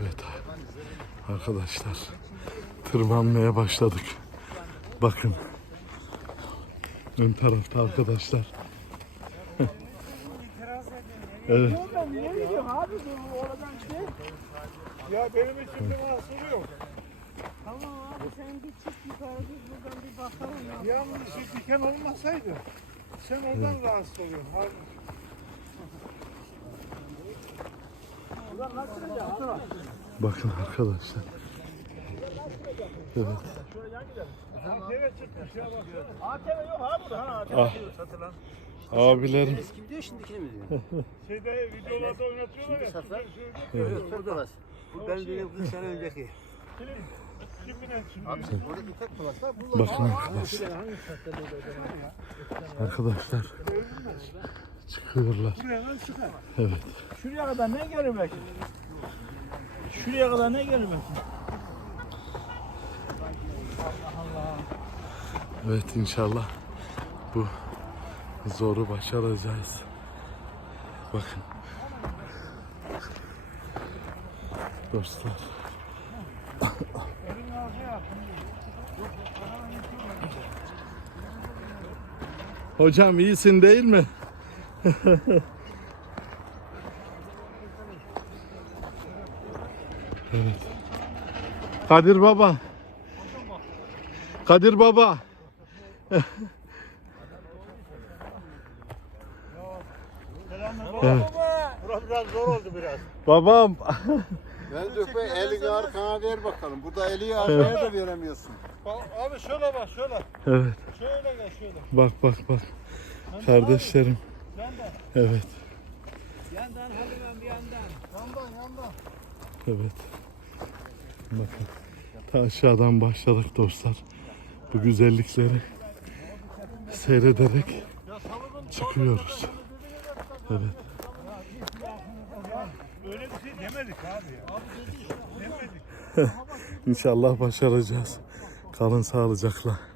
Evet arkadaşlar tırmanmaya başladık. Bakın ön tarafta arkadaşlar. evet. Ya benim için bir mahsuru yok. Tamam abi sen bir çık yukarı buradan bir bakalım ya. Yalnız bir diken olmasaydı sen oradan rahatsız oluyorsun. Abi. Bakın arkadaşlar. Evet. Ah. satılan. Abilerim Eski mi diyor şimdikini mi diyor? Şeyde videolarda oynatıyorlar ya. Satılan. Şey- Yok Turkulas. Bu benim dediğim 40 sene önceki. Kim bilen şimdi? Abi buradaki tek kulaslar bunlar. bakın arkadaşlar. Arkadaşlar Buraya çıkar. Evet. Şuraya kadar ne gelir belki? Şuraya kadar ne gelir belki? Evet inşallah bu zoru başaracağız. Bakın. Dostlar. Hocam iyisin değil mi? Evet. Kadir Baba. Kadir Baba. Evet. Burası biraz zor oldu biraz. Babam. Ben dökme elini arkana ver bakalım. Burada eli arkaya da veremiyorsun. Abi şöyle bak şöyle. Evet. Şöyle gel şöyle. Bak bak bak. Kardeşlerim. Evet. Yandan hadi ben bir yandan. Yandan yandan. Evet. Bakın. Ta aşağıdan başladık dostlar. Bu güzellikleri seyrederek çıkıyoruz. Evet. Öyle bir şey demedik abi ya. Demedik. İnşallah başaracağız. Kalın sağlıcakla.